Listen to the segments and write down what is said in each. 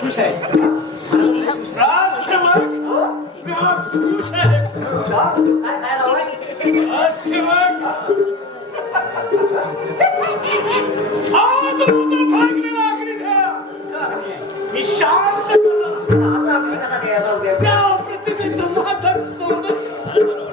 खुश आहे so much.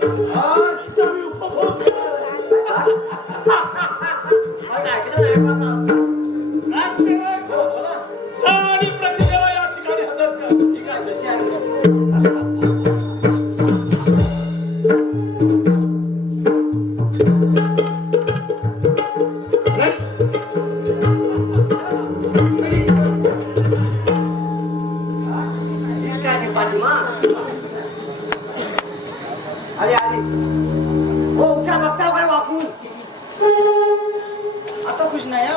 कुछ नया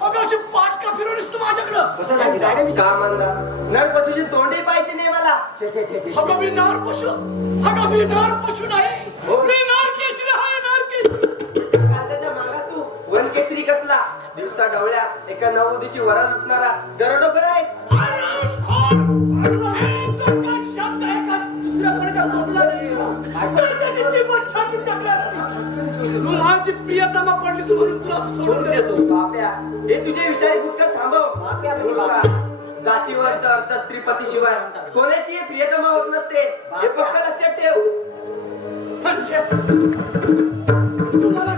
अगं अशी हो. कसला? दिवसा ढवळ्या एका नवदीची वरा लुटणारा दरोडोखोर आहे छापून टाकली तू माझी प्रियतमा पडलीस म्हणून तुला सोडून देतो. बाप्या. हे तुझे विषय थांबव. जातीवर कोणाची प्रियतमा होत नसते? हे फक्त लक्षात ठेव. म्हणजे? तुम्हाला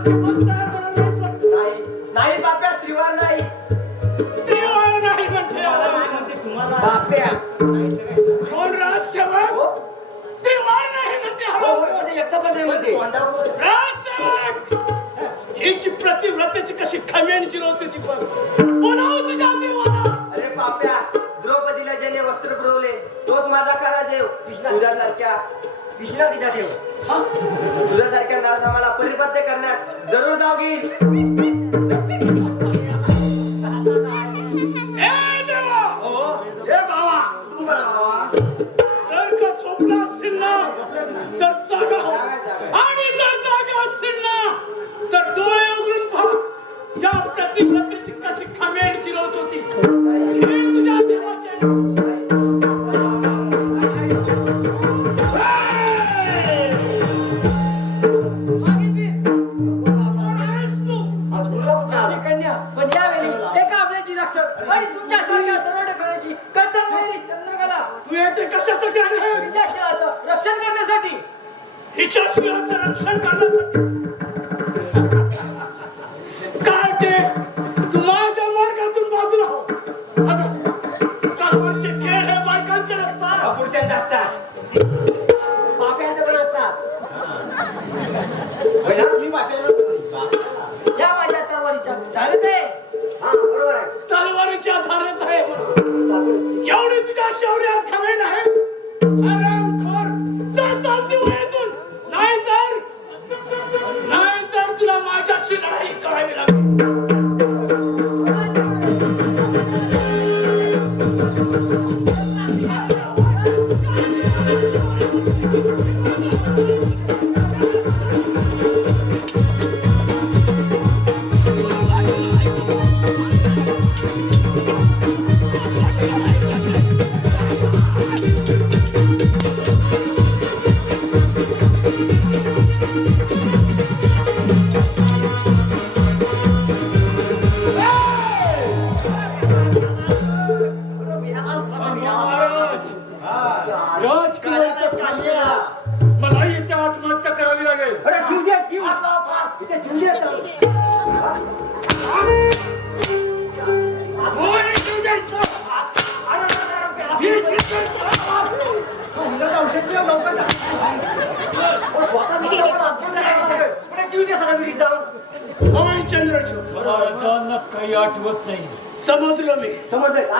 हिची प्रतिव्रताची कशी खमेन ती पण. बोलाव तुझ्या अरे पाप्या द्रौपदीला ज्याने वस्त्र पुरवले तोच माझा खरा देव. तुझ्यासारख्या विश्रा तिचा देव. तुझ्यासारख्या नारदामाला परिपत्य करण्यास जरूर जाऊ घेईल समाजाची रक्षक आणि तुमच्या सारख्या दरोडे तुमच्यासारख्या दरोडेखोराची कट्टरवादी चंद्रकला तू येते कशासाठी आणि रक्षण करण्यासाठी. हिच्या शिवाचं रक्षण करण्यासाठी. I time it up.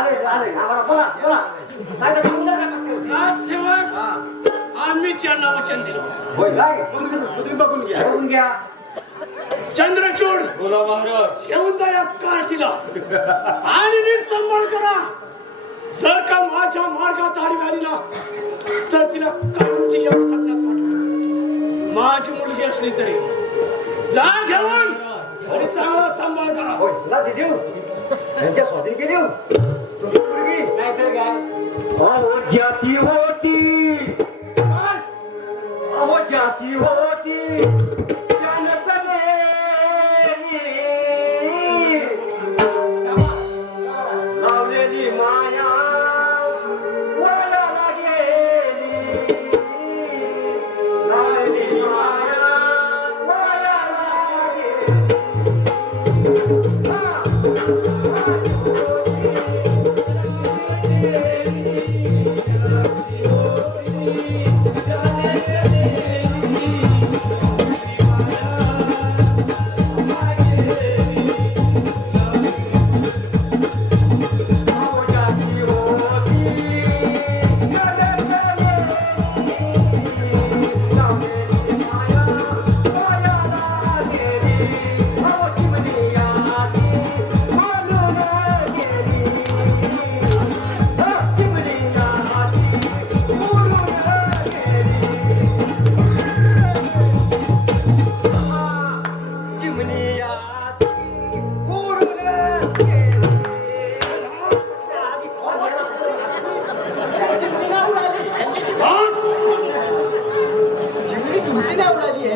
आले आले. आम्हाला बोला बोला. आम्ही त्यांना वचन दिलं होय काय बघून घ्या. घ्या. चंद्रचूड बोला महाराज. घेऊन जा या कार्टीला. आणि नीट सांभाळ करा. जर का माझ्या मार्गात आडवी आली ना तर तिला कायमची या संन्यास पाठवा. माझी मुलगी असली तरी. जा घेऊन. आणि चांगला सांभाळ करा. होय चला ते देऊ त्यांच्या स्वाधीन गेली हो. नाहीतर काय अहो ज्याची होती अहो ज्याची होती।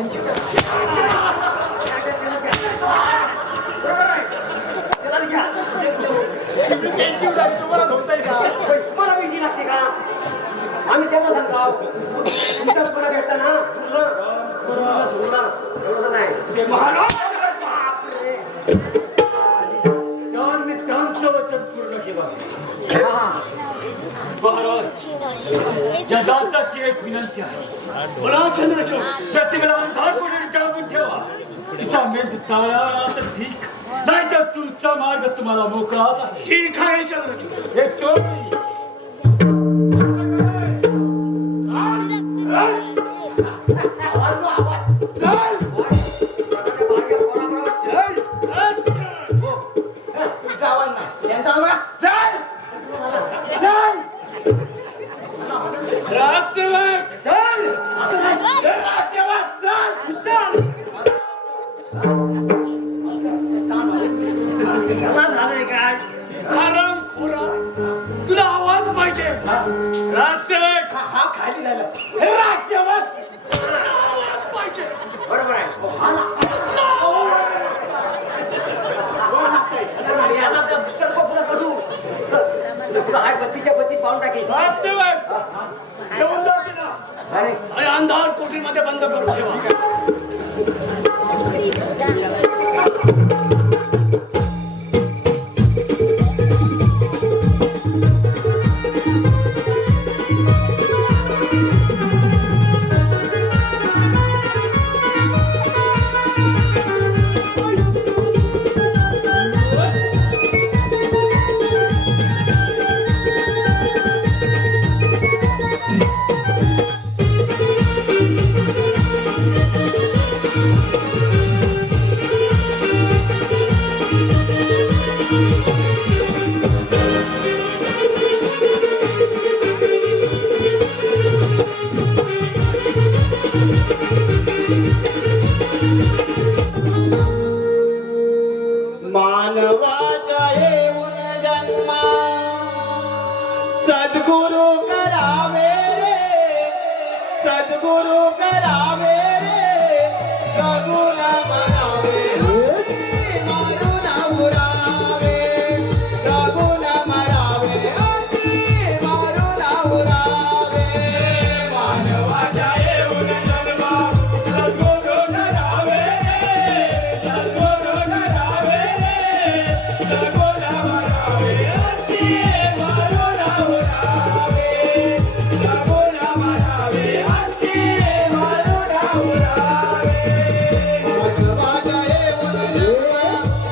यांची त्यांची उडाली तुम्हाला झोपता का तुम्हाला भीती लागते का आम्ही त्यांना सांगतो तुमचा तुम्हाला भेटता ना दुसरं सोडला एवढं दासाची एक विनंती आहे बोला चंद्रचूड प्रतिमेला अंधार कोणी टाकून ठेवा तिचा मेंदू ताळाला तर ठीक नाहीतर तुमचा मार्ग तुम्हाला मोकळा ठीक आहे चंद्रचूड हे तुम्ही बत्तीच्या पाहून टाकी राजसेवक घेऊन जा तिला अरे आणि अंधार कोठीमध्ये बंद करून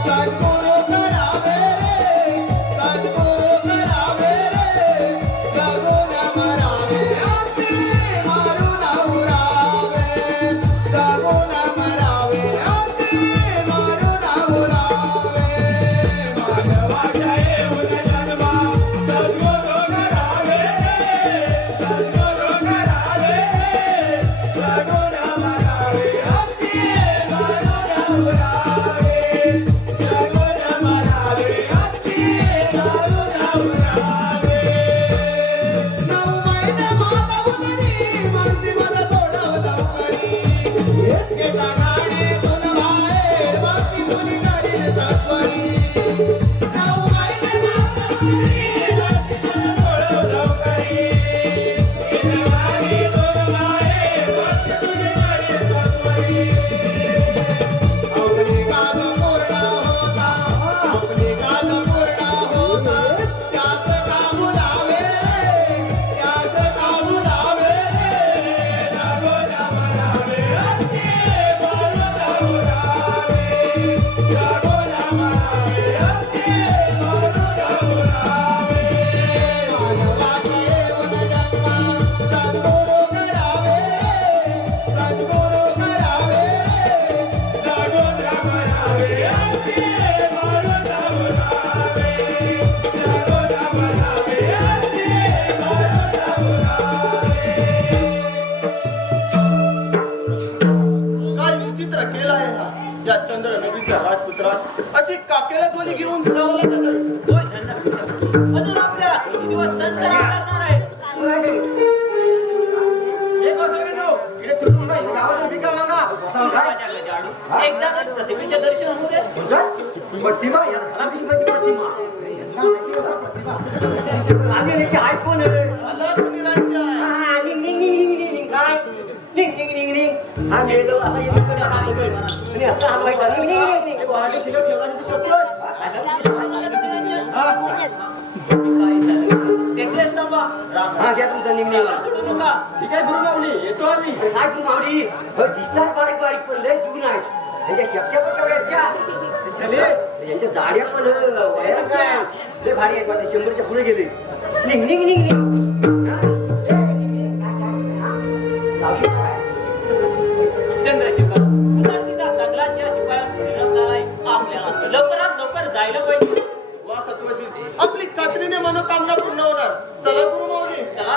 like अजून आपल्याला किती दिवस संच करावं लागणार आहे हे बघ बघा. माझ्या गजाडू. एकदा तर प्रतिमेचे दर्शन होऊ दे? प्रतिमा या म्हणजे प्रतिमा आधी याची हात कोण आहे? हा, निंग, निंग, निंग, निंग, निंग, निंग, काय? निंग, निंग, निंग, निंग. हा मेलो असा येतो कडे हात होतोय. आणि असं हलवायचा. निंग, निंग, निंग, निंग. वाऱ्याची शिलक ठेवायची ती शपथ. काय हा घ्या तुमचा नका ठीक आहे गुरुमाऊली येतो आम्ही. काय तू माऊली दिसतात बारीक बारीक पण लय जुगून आहेत त्यांच्या चपच्या पण केवढ्या त्या. चले. यांच्या जाड्या पण वया काय? लय भारी आहेत वाटतं शंभरच्या पुढे गेले. निघ निघ निघ निघ.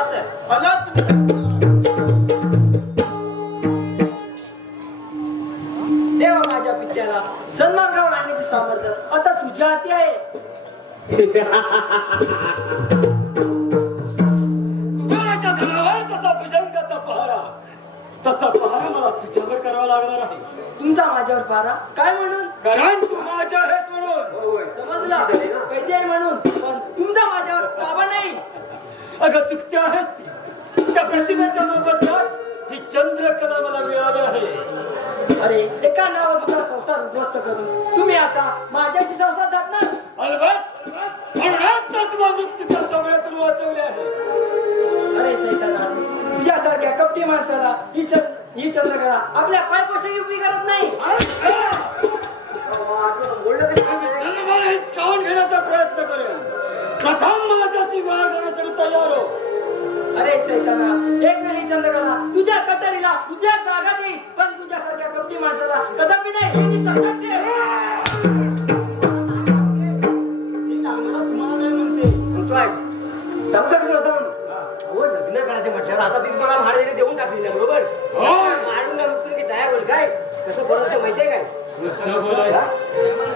अल्लाह तुम्ही देवा माझ्या पित्याला सन्मार्गावर आणण्याचे सामर्थ्य. आता तुझ्या हाती आहे. घराच्या घरावर जसा भुजंगाचा पहारा तसा पहारा मला तुझ्यावर करावा लागणार आहे. तुमचा माझ्यावर पारा काय म्हणून? कारण तू माझ्या आहेस म्हणून. होय. समजला कैदी आहे म्हणून. पण तुमचा माझ्यावर ताबा नाही. अगं चुकते आहेस ती. त्या प्रतिमेच्या मोबदल्यात ही चंद्रकला मला मिळाली आहे. अरे एका नावात तुझा संसार उद्ध्वस्त करून तुम्ही आता माझ्याशी संसार टाकणार अलबत म्हणूनच तर तुला मृत्यूच्या चवळ्यातून वाचवले आहे. अरे सैताना तुझ्यासारख्या कपटी माणसाला ही चंद ही चंद्रकला आपल्या पायपोशी उभी करत नाही. घेण्याचा प्रयत्न करेन. प्रथम माझ्याशी विवाह करण्यासाठी तयार? हो अरे सैताना एक वेळी चंद्रकला तुझ्या कटारीला तुझ्या जागा देईल पण तुझ्यासारख्या कपटी माणसाला कदापि नाही. नीट लक्षात ठेव. अहो लग्न करायचे म्हटल्यावर आता ती मला भाडे देऊन टाकली ना बरोबर. मारून ना मुक्तून की तयार होईल काय? कसं बोलायचं माहितीये काय? कसं बोलायचं?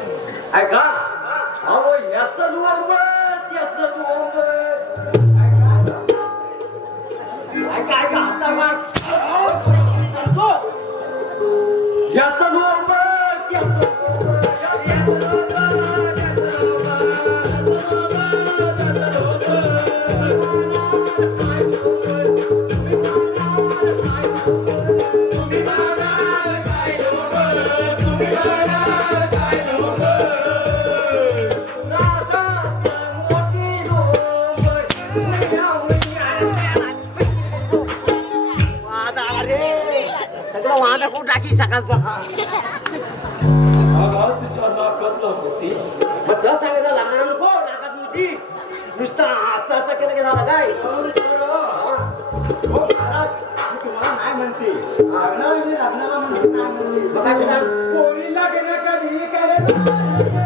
वादा कोण टाकी सकाळचा आगा तुझ्या नाकातला होती. मग दस सांगायचं लागणार नको नाकात मोठी नुसतं असं असं केलं की झालं काय हो महाराज मी तुम्हाला नाही म्हणते लग्नाला मी लग्नाला म्हणते नाही म्हणते मग काय ते पोरीला गेलं कधी? काय